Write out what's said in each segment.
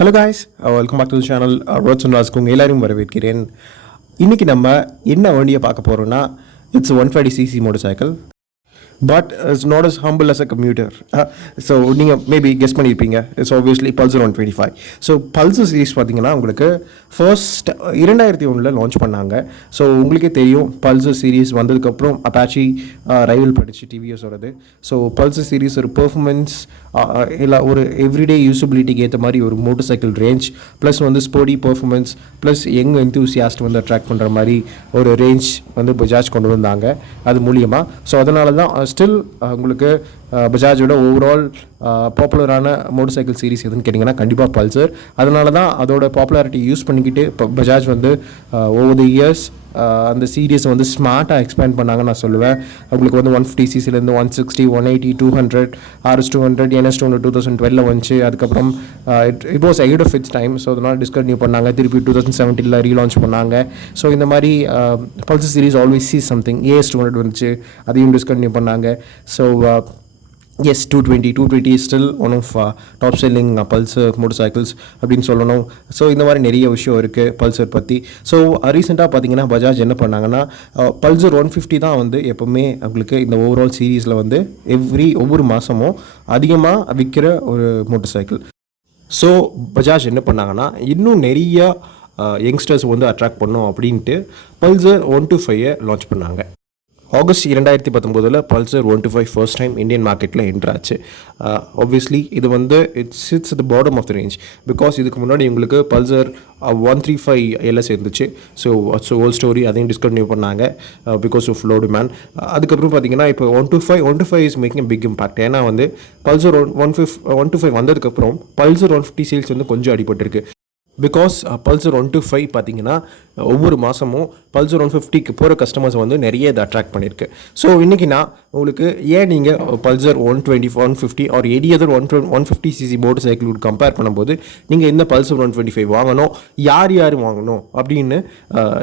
Hello guys, welcome back to channel roads and ராஸ்க்கு உங்கள் எல்லாரையும் வரவேற்கிறேன். இன்றைக்கி நம்ம என்ன வண்டியை பார்க்க போகிறோன்னா, it's 150cc motorcycle. But it's not as humble as a commuter. So நீங்கள் மேபி கெஸ் பண்ணியிருப்பீங்க, it's obviously Pulsar 125. So Pulsar series பார்த்தீங்கன்னா உங்களுக்கு ஃபர்ஸ்ட் 2001 லான்ச் பண்ணாங்க. ஸோ உங்களுக்கே தெரியும், பல்சர் சீரிஸ் வந்ததுக்கப்புறம் அப்பாச்சி ரைவல் படிச்சு டிவிஎஸோடது. ஸோ பல்சர் சீரிஸ் ஒரு பெர்ஃபார்மன்ஸ் இல்லை ஒரு எவ்ரிடே யூசபிலிட்டிக்கு ஏற்ற மாதிரி ஒரு மோட்டர் சைக்கிள் ரேஞ்ச் ப்ளஸ் வந்து sporty performance plus young enthusiast வந்து அட்ராக்ட் பண்ணுற மாதிரி ஒரு ரேஞ்ச் வந்து பஜாஜ் கொண்டு வந்தாங்க அது மூலியமாக. ஸோ அதனால தான் ஸ்டில் உங்களுக்கு பஜாஜோட ஓவரால் பாப்புலரான மோட்டர் சைக்கிள் சீரிஸ் எதுன்னு கேட்டிங்கன்னா கண்டிப்பாக பல்சர். அதனால தான் அதோட பாப்புலாரிட்டி யூஸ் பண்ணிக்கிட்டு இப்போ பஜாஜ் வந்து ஓவர் தி இயர்ஸ் அந்த சீரியஸை வந்து ஸ்மார்ட்டாக எக்ஸ்பேண்ட் பண்ணாங்கன்னு நான் சொல்லுவேன். உங்களுக்கு வந்து 150cc 160, 180, 200, RS200, NS200 2012 வந்துச்சு. அதுக்கப்புறம் it was ahead of its time. So அதனால் டிஸ்கன்டினியூ பண்ணாங்க. திருப்பி 2017 ரீலான்ச் பண்ணாங்க. ஸோ இந்த மாதிரி Pulsar series always see something. AS200 வந்துச்சு, அதையும் டிஸ்கன்டினியூ பண்ணாங்க. So S 220 is still one of top selling Pulsar motorcycles அப்படின்னு சொல்லணும். ஸோ இந்த மாதிரி நிறைய விஷயம் இருக்குது பல்சர் பற்றி. ஸோ ரீசெண்டாக பார்த்தீங்கன்னா பஜாஜ் என்ன பண்ணாங்கன்னா, பல்சர் 150 தான் வந்து எப்போவுமே உங்களுக்கு இந்த ஓவரால் சீரீஸில் வந்து ஒவ்வொரு மாதமும் அதிகமாக விற்கிற ஒரு மோட்டர் சைக்கிள். ஸோ பஜாஜ் என்ன பண்ணாங்கன்னா, இன்னும் நிறைய யங்ஸ்டர்ஸ் வந்து அட்ராக்ட் பண்ணோம் அப்படின்ட்டு பல்சர் 125 லான்ச் பண்ணாங்க. August 2019 Pulsar 125 first time Indian மார்க்கெட்டில் என்ட்ரு ஆச்சு. ஆப்வியஸ்லி இது வந்து it's the bottom of the range. Because இதுக்கு முன்னாடி உங்களுக்கு பல்சர் 135 எல்எஸ் இருந்துச்சு. ஸோ ஹோல் ஸ்டோரி அதையும் டிஸ்கன்டினியூ பண்ணாங்க பிகாஸ் ஆஃப் லோ டிமாண்ட். அதுக்கப்புறம் பார்த்தீங்கன்னா இப்போ 125 இஸ் மேக்கிங் பிக் இம்பாக்ட். ஏன்னா வந்து பல்சர் 125 வந்ததுக்கப்புறம் பல்சர் 150 சேல்ஸ் வந்து கொஞ்சம் அடிபட்டிருக்கு. பிகாஸ் பல்சர் 125 பார்த்தீங்கன்னா ஒவ்வொரு மாதமும் பல்சர் 150க்கு போகிற கஸ்டமர்ஸ் வந்து நிறைய இதை அட்ராக்ட் பண்ணியிருக்கு. ஸோ இன்றைக்கி நான் உங்களுக்கு ஏன் நீங்கள் Pulsar 120, 150 or any other 150cc motor cycle compare பண்ணும்போது நீங்கள் இந்த பல்சர் 125 வாங்கணும், யார் வாங்கணும் அப்படின்னு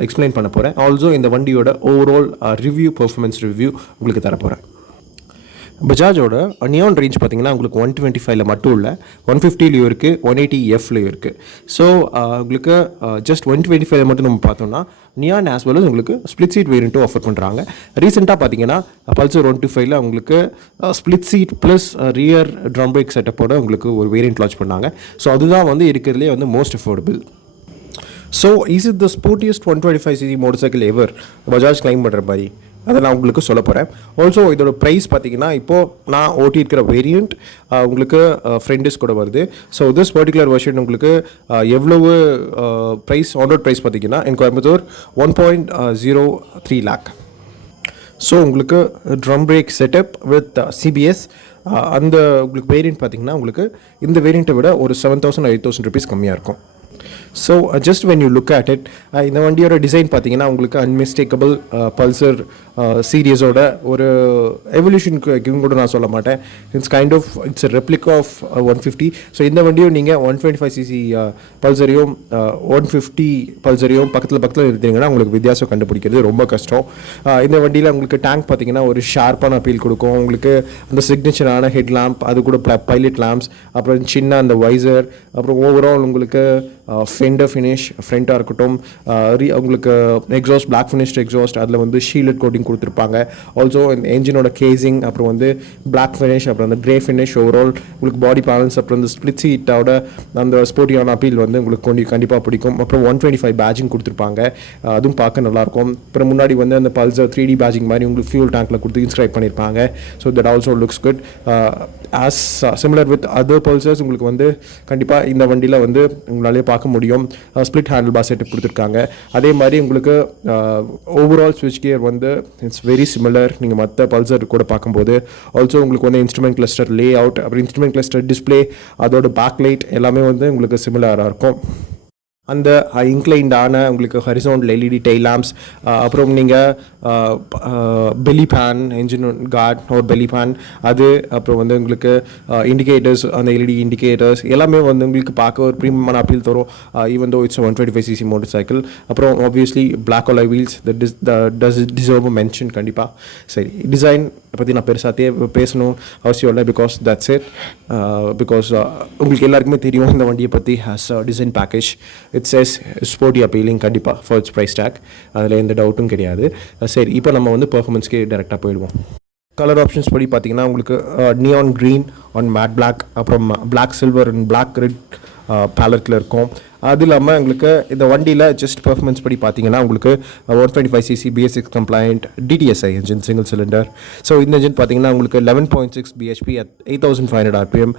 எக்ஸ்பிளைன் பண்ண போகிறேன். ஆல்சோ இந்த வண்டியோட ஓவரால் பெர்ஃபார்மன்ஸ் ரிவ்யூ உங்களுக்கு தரப்போகிறேன். பஜாஜோட நியான் ரேஞ்ச் பார்த்தீங்கன்னா உங்களுக்கு 125 மட்டும் இல்லை, 150லேயும் இருக்குது, 180Fலேயும் இருக்குது. ஸோ உங்களுக்கு ஜஸ்ட் 125 மட்டும் நம்ம பார்த்தோம்னா நியான் ஆஸ் வெல் உங்களுக்கு ஸ்ப்ளிட் சீட் வேரியண்ட்டும் ஆஃபர் பண்ணுறாங்க. ரீசெண்டாக பார்த்தீங்கன்னா பல்சர் 125 உங்களுக்கு split seat plus rear drum brake செட்டப்போட உங்களுக்கு ஒரு வேரியண்ட் லான்ச் பண்ணாங்க. ஸோ அதுதான் வந்து இருக்கிறதுலே வந்து most affordable. So is it the sportiest 125cc motorcycle ever Bajaj claim பண்ணுற மாதிரி அதை நான் உங்களுக்கு சொல்ல போகிறேன். ஆல்சோ இதோட ப்ரைஸ் பார்த்தீங்கன்னா இப்போது நான் ஓட்டியிருக்கிற வேரியண்ட் உங்களுக்கு ஃப்ரெண்டஸ் கூட வருது. ஸோ திஸ் பர்டிகுலர் வெர்ஷன் உங்களுக்கு எவ்வளவு ப்ரைஸ் ஆன்-ரோட் ப்ரைஸ் பார்த்தீங்கன்னா இன் கோயம்புத்தூர் 1.03 lakh. ஸோ உங்களுக்கு drum break setup with CBS அந்த உங்களுக்கு வேரியண்ட் பார்த்தீங்கன்னா உங்களுக்கு இந்த வேரியண்ட்டை விட ஒரு 7,000 or 8,000 rupees கம்மியாக இருக்கும். So just when you look at it, இந்த வண்டியோட டிசைன் பார்த்தீங்கன்னா உங்களுக்கு அன்மிஸ்டேக்கபிள் பல்சர் சீரியஸோட ஒரு எவல்யூஷனுக்கு கூட நான் சொல்ல மாட்டேன். It's a replica of 150. So இந்த வண்டியும் நீங்கள் 125cc பல்சரையும் 150 பல்சரையும் பக்கத்தில் இருந்தீங்கன்னா உங்களுக்கு வித்தியாசம் கண்டுபிடிக்கிறது ரொம்ப கஷ்டம். இந்த வண்டியில் உங்களுக்கு டேங்க் பார்த்தீங்கன்னா ஒரு ஷார்ப்பான அப்பீல் கொடுக்கும். உங்களுக்கு அந்த சிக்னேச்சரான ஹெட் லேம்ப், அது கூட பைலட் லேம்ப்ஸ், அப்புறம் சின்ன அந்த வைசர், அப்புறம் ஓவரால் உங்களுக்கு ஃபெண்டர் ஃபினிஷ் ஃப்ரண்ட்டாக இருக்கட்டும், உங்களுக்கு எக்ஸாஸ்ட் பிளாக் ஃபினிஷ்ட் எக்ஸாஸ்ட், அதில் வந்து ஷீல்ட் கோட்டிங் கொடுத்துருப்பாங்க. ஆல்சோ இந்த என்ஜினோட கேசிங், அப்புறம் வந்து பிளாக் ஃபினிஷ், அப்புறம் அந்த கிரே ஃபினிஷ், ஓவரால் உங்களுக்கு பாடி பேலன்ஸ், அப்புறம் இந்த ஸ்ப்ளிட் சீட்டோட அந்த ஸ்போர்ட்டியான அப்பீல் வந்து உங்களுக்கு கண்டிப்பாக பிடிக்கும். அப்புறம் 125 பேஜிங் கொடுத்துருப்பாங்க, அதுவும் பார்க்க நல்லாயிருக்கும். அப்புறம் முன்னாடி வந்து அந்த பல்சர் 3D பேஜிங் மாதிரி உங்களுக்கு ஃபியூல் டேங்க்கில் கொடுத்து இன்ஸ்கிரைப் பண்ணியிருப்பாங்க. So that also looks good as similar with other Pulsars. உங்களுக்கு வந்து கண்டிப்பாக இந்த வண்டியில் வந்து உங்களாலே பார்க்க முடியும். ஸ்ப்ளிட் ஹேண்டில் பார் செட்டப் கொடுத்துருக்காங்க. அதே மாதிரி உங்களுக்கு ஓவரால் ஸ்விட்ச் கியர் வந்து இட்ஸ் வெரி சிமிலர் நீங்கள் மற்ற பல்சர் கூட பார்க்கும்போது. ஆல்சோ உங்களுக்கு வந்து இன்ஸ்ட்ருமெண்ட் கிளஸ்டர் லே அவுட், அப்புறம் இன்ஸ்ட்ருமெண்ட் கிளஸ்டர் டிஸ்பிளே, அதோட பேக் லைட் எல்லாமே வந்து உங்களுக்கு சிமிலராக இருக்கும். அந்த இன்க்ளைண்டான உங்களுக்கு ஹரிசாண்டல் LED டெய்ல் லேம்ப்ஸ், அப்புறம் நீங்கள் பெல்லி பேன், என்ஜின் கார்ட் ஒரு பெல்லி பேன், அது அப்புறம் வந்து உங்களுக்கு இண்டிகேட்டர்ஸ், அந்த LED இண்டிகேட்டர்ஸ் எல்லாமே வந்து உங்களுக்கு பார்க்க ஒரு ப்ரீமியமான அப்பீல் தரும். Even though it's 125cc motor cycle. அப்புறம் ஆப்வியஸ்லி பிளாக் அலாய் வீல்ஸ், டஸ் டிசர்வ் மென்ஷன் கண்டிப்பாக. சரி, டிசைன் பற்றி நான் பெருசாக பேசணும் அவசியம் இல்லை, பிகாஸ் தட்ஸ் இட். பிகாஸ் உங்களுக்கு எல்லாருக்குமே தெரியும் இந்த வண்டியை பற்றி. Has design package, it's as sporty appealing கண்டிப்பாக ஃபார் இட்ஸ் ப்ரைஸ் டேக், அதில் எந்த டவுட்டும் கிடையாது. சரி, இப்போ நம்ம வந்து பெர்ஃபார்மன்ஸ்க்கு டேரெக்டாக போயிடுவோம். கலர் ஆப்ஷன்ஸ் படி பார்த்தீங்கன்னா உங்களுக்கு neon green on matte black, அப்புறம் black silver and black red பேலட்டில் இருக்கும். அது இல்லாமல் உங்களுக்கு இந்த வண்டியில் ஜஸ்ட் பெர்ஃபார்மன்ஸ் படி பார்த்தீங்கன்னா உங்களுக்கு 125cc BS6 compliant DTSI engine single cylinder. So இந்த இன்ஜின் பார்த்தீங்கன்னா உங்களுக்கு 11.6 bhp at 8500 rpm.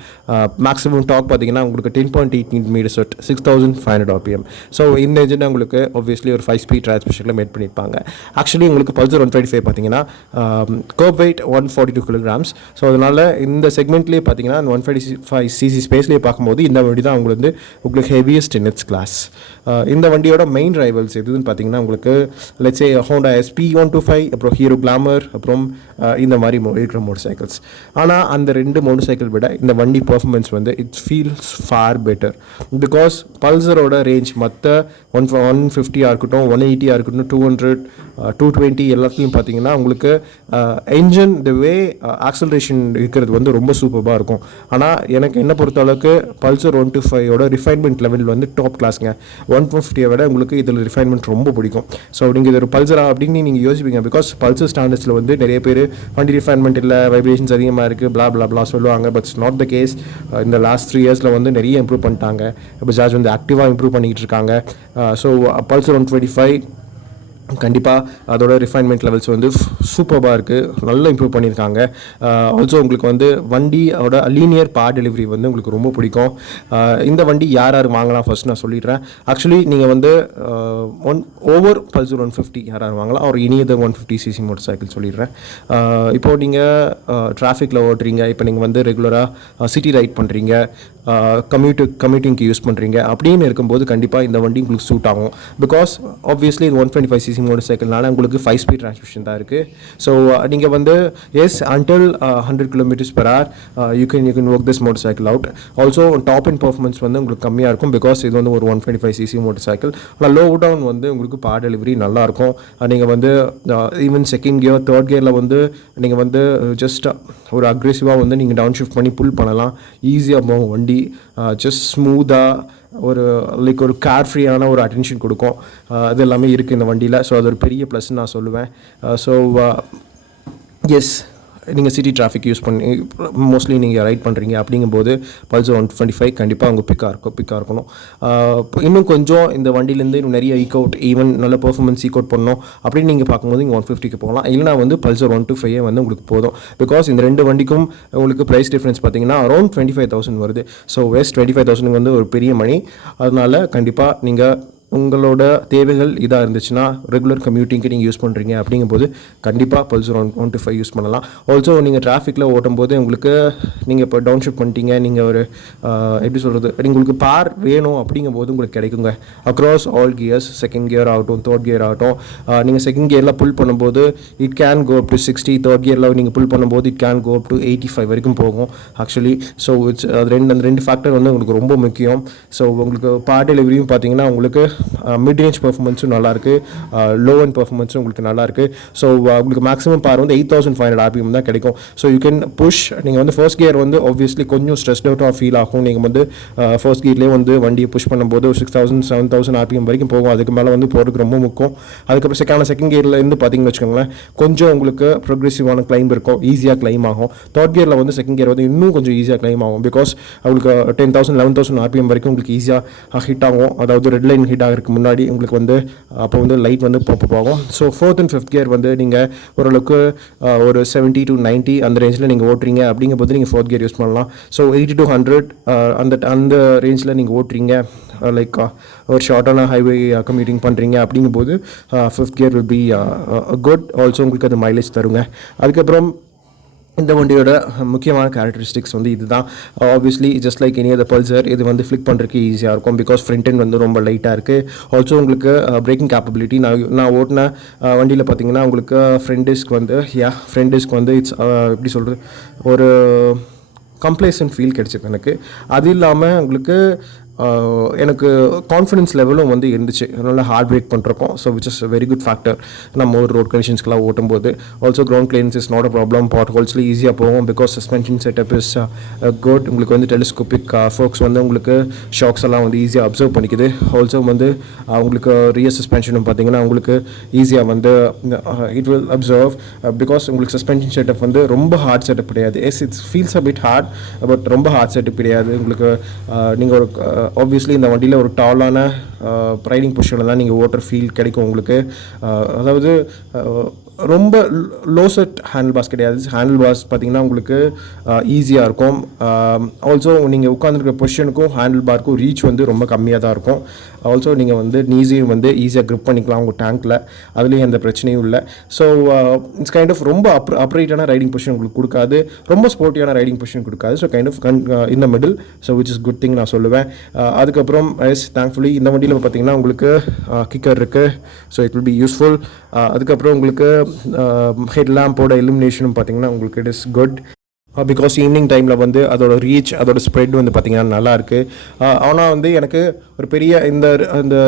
Maximum torque பார்த்தீங்கன்னா உங்களுக்கு 10.8 மீட்டர்ஸ் at 6500 rpm. ஸோ இந்த இன்ஜின் உங்களுக்கு ஆப்வியஸ்லி ஒரு 5-speed டிரான்ஸ்மிஷனில் மேட் பண்ணியிருப்பாங்க. ஆக்சுவலி உங்களுக்கு பல்சர் 125 பார்த்தீங்கன்னா கர்ப் வெயிட் 142 kilograms. ஸோ அதனால் இந்த செக்மெண்ட்லேயே பார்த்தீங்கன்னா 125cc ஸ்பேஸ்லேயே பார்க்கும்போது இந்த வண்டி தான் உங்களுக்கு ஹெவியஸ்ட் இன் இட்ஸ் கிளாஸ். இந்த வண்டியோட மெயின் ரைவல்ஸ் எதுன்னு பார்த்தீங்கன்னா உங்களுக்கு லெட்ஸ் சே ஹோண்டா SP125, அப்புறம் ஹீரோ கிளாமர், அப்புறம் இந்த மாதிரி இருக்கிற மோட்டர் சைக்கிள்ஸ். ஆனால் அந்த 2 மோட்டர் சைக்கிள் விட இந்த வண்டி பர்ஃபார்மன்ஸ் வந்து it's feels far better. Because பல்சரோட ரேஞ்ச் மற்ற 150 இருக்கட்டும், 180 இருக்கட்டும், 200, 220 எல்லாத்துலேயும் பார்த்தீங்கன்னா உங்களுக்கு என்ஜின் த வே ஆக்சலரேஷன் இருக்கிறது வந்து ரொம்ப சூப்பராக இருக்கும். ஆனால் எனக்கு என்ன பொறுத்த அளவுக்கு பல்சர் 125ஓட ரிஃபைன்மெண்ட் லெவல் வந்து டாப் கிளாஸுங்க. 150 விட உங்களுக்கு இதில் ரிஃபைன்மெண்ட் ரொம்ப பிடிக்கும். ஸோ நீங்கள் இது ஒரு பல்சரா அப்படின்னு நீங்கள் யோசிப்பீங்க. பிகாஸ் பல்சர் ஸ்டாண்டர்ட்ஸில் வந்து நிறைய பேர் வண்டி ரிஃபைன்மெண்ட் இல்லை, வைப்ரேஷன்ஸ் அதிகமாக இருக்குது, பிளா பிளா பிளா சொல்லுவாங்க. But it's not the case. இந்த லாஸ்ட் 3 இயர்ஸில் வந்து நிறைய இம்ப்ரூவ் பண்ணிட்டாங்க. பஜாஜ் வந்து ஆக்டிவாக இம்ப்ரூவ் பண்ணிக்கிட்டு இருக்காங்க. ஸோ பல்சர் 125 கண்டிப்பாக அதோட ரிஃபைன்மெண்ட் லெவல்ஸ் வந்து சூப்பராக இருக்குது, நல்லா இம்ப்ரூவ் பண்ணியிருக்காங்க. ஆல்சோ உங்களுக்கு வந்து வண்டியோட லீனியர் பார் டெலிவரி வந்து உங்களுக்கு ரொம்ப பிடிக்கும். இந்த வண்டி யார் வாங்கலாம் ஃபர்ஸ்ட் நான் சொல்லிடுறேன். ஆக்சுவலி நீங்கள் வந்து ஓவர் பல்சர் 150 யார் வாங்கலாம், ஒரு இனியது 150cc மோட்டர் சைக்கிள் சொல்லிடுறேன். இப்போது நீங்கள் டிராஃபிக்கில் ஓட்டுறீங்க, இப்போ நீங்கள் வந்து ரெகுலராக சிட்டி ரைட் பண்ணுறீங்க, கம்யூட்டிங்க்கு யூஸ் பண்ணுறீங்க அப்படின்னு இருக்கும்போது கண்டிப்பாக இந்த வண்டி உங்களுக்கு சூட் ஆகும். பிகாஸ் ஆப்வியஸ்லி இது 125cc மோட்டர் சைக்கிள்னால உங்களுக்கு 5-speed டிரான்ஸ்மிஷன் தான் இருக்குது. ஸோ நீங்கள் வந்து until 100 km/h you can work this motorcycle out. Also top and performance வந்து உங்களுக்கு கம்மியாக இருக்கும். பிகாஸ் இது வந்து ஒரு 125cc மோட்டர் சைக்கிள். ஆனால் லோ டவுன் வந்து உங்களுக்கு பார் டெலிவரி நல்லாயிருக்கும். நீங்கள் வந்து ஈவன் செகண்ட் கியர், தேர்ட் கியரில் வந்து நீங்கள் வந்து ஜஸ்ட் ஒரு அக்ரெசிவாக வந்து நீங்கள் டவுன் ஷிஃப்ட் பண்ணி புல் பண்ணலாம். ஈஸியாக போகும் வண்டி. ஜஸ்ட் ஸ்மூத்தாக ஒரு ஒரு கார் ஃப்ரீயான ஒரு அட்டென்ஷன் கொடுக்கும். அது எல்லாமே இருக்குது இந்த வண்டியில். ஸோ அது ஒரு பெரிய ப்ளஸ்ன்னு நான் சொல்லுவேன். ஸோ எஸ், நீங்கள் சிட்டி டிராஃபிக் யூஸ் பண்ணி மோஸ்ட்லி நீங்கள் ரைட் பண்ணுறீங்க அப்படிங்கும்போது பல்சர் 125 கண்டிப்பாக அவங்க பிக்காக இருக்கணும். இன்னும் கொஞ்சம் இந்த வண்டியிலேருந்து இன்னும் நிறைய ஈக்-அவுட், ஈவன் நல்ல பர்ஃபார்மன்ஸ் ஈக்-அவுட் பண்ணணும் அப்படின்னு நீங்கள் பார்க்கும்போது நீங்கள் 150க்கு போகலாம். இல்லைனா வந்து பல்சர் 125 வந்து உங்களுக்கு போதும். பிகாஸ் இந்த 2 வண்டிக்கும் உங்களுக்கு ப்ரைஸ் டிஃப்ரென்ஸ் பார்த்தீங்கன்னா அரௌண்ட் 25,000 வருது. ஸோ 25,000 வந்து ஒரு பெரிய மணி. அதனால் கண்டிப்பாக நீங்கள் உங்களோட தேவைகள் இதாக இருந்துச்சுன்னா ரெகுலர் கம்யூட்டிங்க்கு நீங்கள் யூஸ் பண்ணுறீங்க அப்படிங்கும்போது கண்டிப்பாக பல்சர் 125 யூஸ் பண்ணலாம். ஆல்சோ நீங்கள் டிராஃபிக்கில் ஓட்டும்போது உங்களுக்கு நீங்கள் இப்போ டவுன் ஷிஃப்ட் பண்ணிட்டீங்க, நீங்கள் ஒரு எப்படி சொல்கிறது, உங்களுக்கு பார் வேணும் அப்படிங்கும்போது உங்களுக்கு கிடைக்குங்க. Across all gears, second gear ஆகட்டும், தேர்ட் கியர் ஆகட்டும். நீங்கள் செகண்ட் கியரில் புல் பண்ணும்போது it can go up to 60, third கியரில் நீங்கள் புல் பண்ணும்போது it can go up to 85 வரைக்கும் போகும் ஆக்சுவலி. ஸோ அந்த ரெண்டு ஃபேக்டர் வந்து உங்களுக்கு ரொம்ப முக்கியம். ஸோ உங்களுக்கு பார் டெலிவரியும் பார்த்தீங்கன்னா உங்களுக்கு மிட் ரேஞ்ச் பர்ஃபார்மன்ஸும் நல்லாயிருக்கு, லோ அண்ட் பர்ஃபார்மன்ஸும் உங்களுக்கு நல்லாயிருக்கு. ஸோ உங்களுக்கு மேக்ஸிமம் பார் வந்து 8500 rpm தான் கிடைக்கும். So you can push. நீங்கள் வந்து ஃபர்ஸ்ட் கியர் வந்து ஆப்வியஸ்லி கொஞ்சம் ஸ்ட்ரெஸ்ட் அவுட்டாக ஃபீல் ஆகும். நீங்கள் வந்து ஃபர்ஸ்ட் கியர்லேயே வந்து வண்டியை புஷ் பண்ணும்போது 6000 7000 rpm வரைக்கும் போகும். அதுக்கு மேலே வந்து போகிறதுக்கு ரொம்ப முக்கியம். அதுக்கப்புறம் செகண்ட் கியரில் இருந்து பார்த்தீங்கன்னு வச்சுக்கோங்களேன், கொஞ்சம் உங்களுக்கு ப்ரோக்ரெசிவான கிளைம் இருக்கும், ஈஸியாக கிளைம் ஆகும். தேர்ட் கியரில் வந்து செகண்ட் கியர் வந்து இன்னும் கொஞ்சம் ஈஸியாக கிளைம் ஆகும். பிகாஸ் உங்களுக்கு 10,000 11,000 rpm வரைக்கும் உங்களுக்கு ஈஸியாக ஹிட் ஆகும். அதாவது ரெட் லைன் ஹிட் ஆகிறதுக்கு முன்னாடி உங்களுக்கு வந்து அப்போ வந்து லைட் வந்து பாப் ஆகும். So 4th and 5th gear வந்து நீங்கள் ஓரளவுக்கு ஒரு 70 to 90 அந்த ரேஞ்சில் நீங்கள் ஓட்டுறீங்க அப்படிங்கும்போது நீங்கள் 4th கியர் யூஸ் பண்ணலாம். ஸோ 80 to 100 அந்த ரேஞ்சில் நீங்கள் ஓட்டுறீங்க, லைக் ஒரு ஷார்ட்டான ஹைவே கம்யூட்டிங் பண்ணுறீங்க அப்படிங்கும்போது 5th gear will be good. Also உங்களுக்கு அது மைலேஜ் தருங்க. அதுக்கப்புறம் இந்த வண்டியோட முக்கியமான கேரக்டரிஸ்டிக்ஸ் வந்து இதுதான். Obviously just like any other Pulsar இது வந்து ஃப்ளிக் பண்ணுறதுக்கு ஈஸியாக இருக்கும். பிகாஸ் ஃப்ரண்ட் எண்ட் வந்து ரொம்ப லைட்டாக இருக்குது. ஆல்சோ உங்களுக்கு பிரேக்கிங் கேப்பபிலிட்டி, நான் ஓட்டின வண்டியில் பார்த்தீங்கன்னா உங்களுக்கு ஃப்ரண்ட் டிஸ்க் வந்து இட்ஸ் எப்படி சொல்கிறது, ஒரு கம்ப்ளேசன்ட் ஃபீல் கிடச்சிருக்கு எனக்கு. அது இல்லாமல் உங்களுக்கு எனக்கு கான்ஃபிடன்ஸ் லெவலும் வந்து இருந்துச்சு. அதனால் ஹார்ட் பிரேக் பண்ணுறோம். So which is very good factor நம்ம ஒரு ரோட் கண்டிஷன்ஸ்க்கெலாம் ஓட்டும்போது. Also ground clearance is not a problem. Pot ஹோல்ஸில் ஈஸியாக போகும் because suspension setup is good. உங்களுக்கு வந்து டெலிஸ்கோபிக் ஃபோக்ஸ் வந்து உங்களுக்கு ஷாக்ஸ் எல்லாம் வந்து ஈஸியாக அப்சர்வ் பண்ணிக்குது. ஆல்சோ வந்து உங்களுக்கு ரியர் சஸ்பென்ஷனும் பார்த்தீங்கன்னா உங்களுக்கு ஈஸியாக வந்து இட் வில் அப்சர்வ் பிகாஸ் உங்களுக்கு சஸ்பென்ஷன் செட்டப் வந்து ரொம்ப ஹார்ட் செட்டப் கிடையாது. Yes it's feels a bit hard, but ரொம்ப ஹார்ட் செட்டப் கிடையாது. உங்களுக்கு நீங்கள் ஒரு ஆப்வியஸ்லி இந்த வண்டியில் ஒரு டாலான ரைடிங் பொசிஷனில் தான் நீங்கள் ஓட்டுற ஃபீல் கிடைக்கும் உங்களுக்கு. அதாவது ரொம்ப லோ செட் ஹேண்டில் பாஸ் கிடையாது. ஹேண்டில் பாஸ் பார்த்தீங்கன்னா உங்களுக்கு ஈஸியாக இருக்கும். ஆல்சோ நீங்கள் உட்காந்துருக்க பொசிஷனுக்கும் ஹேண்டில் பார்க்கும் ரீச் வந்து ரொம்ப கம்மியாக தான் இருக்கும். ஆல்சோ நீங்கள் வந்து நீஸையும் வந்து ஈஸியாக க்ரிப் பண்ணிக்கலாம் உங்கள் டேங்க்கில். அதுலேயும் எந்த பிரச்சனையும் இல்லை. ஸோ இட்ஸ் கைண்ட் ஆஃப் ரொம்ப அப்ரைட்டான ரைடிங் பொசிஷன் உங்களுக்கு கொடுக்காது, ரொம்ப ஸ்போர்ட்டியான ரைடிங் பொசிஷன் கொடுக்காது. ஸோ கைண்ட் ஆஃப் இந்த middle. So which is good thing நான் சொல்லுவேன். அதுக்கப்புறம் எஸ் தேங்க்ஃபுல்லி இந்த வண்டியில் பார்த்தீங்கன்னா உங்களுக்கு கிக்கர் இருக்குது. So it will be useful. அதுக்கப்புறம் உங்களுக்கு ஹெட் லேம்போட இலுமினேஷனும் பார்த்தீங்கன்னா உங்களுக்கு it is good because evening டைமில் வந்து அதோட ரீச் அதோட ஸ்ப்ரெட் வந்து பார்த்திங்கன்னா நல்லாயிருக்கு. ஆனால் வந்து எனக்கு ஒரு பெரிய இந்த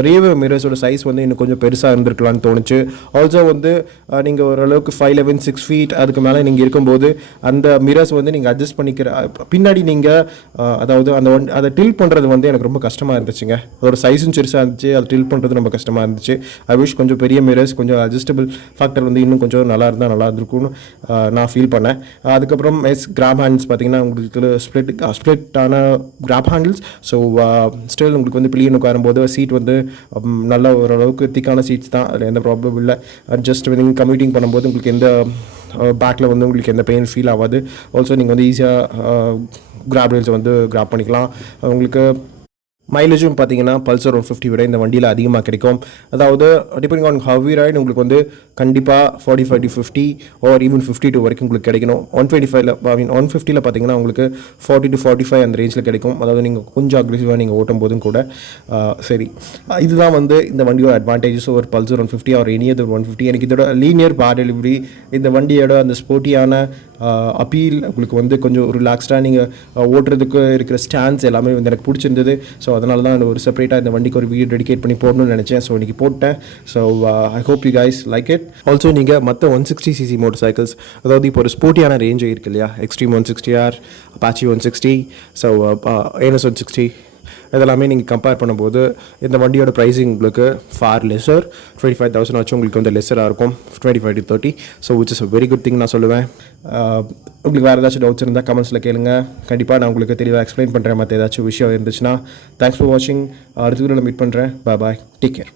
ரியர் மிரர்ஸோட சைஸ் வந்து இன்னும் கொஞ்சம் பெருசாக இருந்திருக்கலான்னு தோணுச்சு. ஆல்சோ வந்து நீங்கள் ஓரளவுக்கு 5'11", 6 feet அதுக்கு மேலே நீங்கள் இருக்கும்போது அந்த மிரர்ஸ் வந்து நீங்கள் அட்ஜஸ்ட் பண்ணிக்கிற பின்னாடி நீங்கள் அதாவது அதை டில் பண்ணுறது வந்து எனக்கு ரொம்ப கஷ்டமாக இருந்துச்சுங்க. அதோட சைஸும் பெருசாக இருந்துச்சு, அதை டில் பண்ணுறது ரொம்ப கஷ்டமாக இருந்துச்சு. ஐ விஷ் கொஞ்சம் பெரிய மிரர்ஸ், கொஞ்சம் அட்ஜஸ்டபிள் ஃபேக்டர் வந்து இன்னும் கொஞ்சம் நல்லா இருந்தால் நல்லா இருந்திருக்கும்னு நான் ஃபீல் பண்ணேன். அதுக்கப்புறம் கிராப் ஹேண்டில்ஸ் பார்த்தீங்கன்னா உங்களுக்கு ஸ்ப்ளிட்டான கிராப் ஹேண்டில்ஸ். ஸோ ஸ்டில் உங்களுக்கு வந்து பிள்ளைன்னு உட்காரும்போது சீட் வந்து நல்ல ஓரளவுக்கு திக்கான சீட்ஸ் தான், அதில் எந்த ப்ராப்ளம் இல்லை. ஜஸ்ட் நீங்கள் கம்யூட்டிங் பண்ணும்போது உங்களுக்கு எந்த பேக்கில் வந்து உங்களுக்கு எந்த பெயின் ஃபீல் ஆகாது. ஆல்சோ நீங்கள் வந்து ஈஸியாக கிராப் ரீல்ஸை வந்து கிராப் பண்ணிக்கலாம். உங்களுக்கு மைலேஜும் பார்த்தீங்கன்னா பல்சர் 150 விட இந்த வண்டியில் அதிகமாக கிடைக்கும். அதாவது depending on how you right உங்களுக்கு வந்து கண்டிப்பாக 45 to 50 ஆர் ஈவன் 52 வரைக்கும் உங்களுக்கு கிடைக்கணும். 125 150 பார்த்தீங்கன்னா உங்களுக்கு 40 to 45 அந்த ரேஞ்சில் கிடைக்கும். அதாவது நீங்கள் கொஞ்சம் அக்ரெசிவாக நீங்கள் ஓட்டும் போதும் கூட. சரி, இதுதான் வந்து இந்த வண்டியோட அட்வான்டேஜஸ் ஒரு பல்சர் 150 ஆர் எனி அதர் 150. எனக்கு இதோட லீனியர் பார் டெலிவரி, இந்த வண்டியோட அந்த ஸ்போர்ட்டியான அப்பீல், உங்களுக்கு வந்து கொஞ்சம் ரிலாக்ஸ்டாக நீங்கள் ஓட்டுறதுக்கு இருக்கிற ஸ்டாண்ட்ஸ் எல்லாமே வந்து எனக்கு பிடிச்சிருந்தது. ஸோ அதனால தான் ஒரு செப்பரேட்டாக இந்த வண்டிக்கு ஒரு வீடியோ டெடிகேட் பண்ணி போடணும்னு நினச்சேன். ஸோ இன்றைக்கி போட்டேன். So I hope you guys like it. Also நீங்கள் மற்ற 160cc மோட்டர் சைக்கிள்ஸ், அதாவது இப்போ ஒரு ஸ்போர்ட்டியான ரேஞ்ச் இருக்கு இல்லையா, extreme 160R, Apache 160, so ANS 160, இதெல்லாமே நீங்கள் கம்பேர் பண்ணும்போது இந்த வண்டியோட ப்ரைஸிங் உங்களுக்கு ஃபார் லெஸர் 25,000 வச்சு உங்களுக்கு வந்து லெஸராக இருக்கும், 25 to 30. So which is a very good thing நான் சொல்லுவேன். உங்களுக்கு வேறு ஏதாச்சும் டவுட்ஸ் இருந்தால் கமெண்ட்ஸில் கேளுங்க. கண்டிப்பாக நான் உங்களுக்கு தெளிவாக எக்ஸ்பிளைன் பண்ணுறேன். மற்ற ஏதாச்சும் விஷயம் இருந்துச்சுன்னா. தேங்க்ஸ் ஃபார் வாட்சிங். அடுத்த வீடியோவில் மீட் பண்ணுறேன். பாய், டேக் கேர்.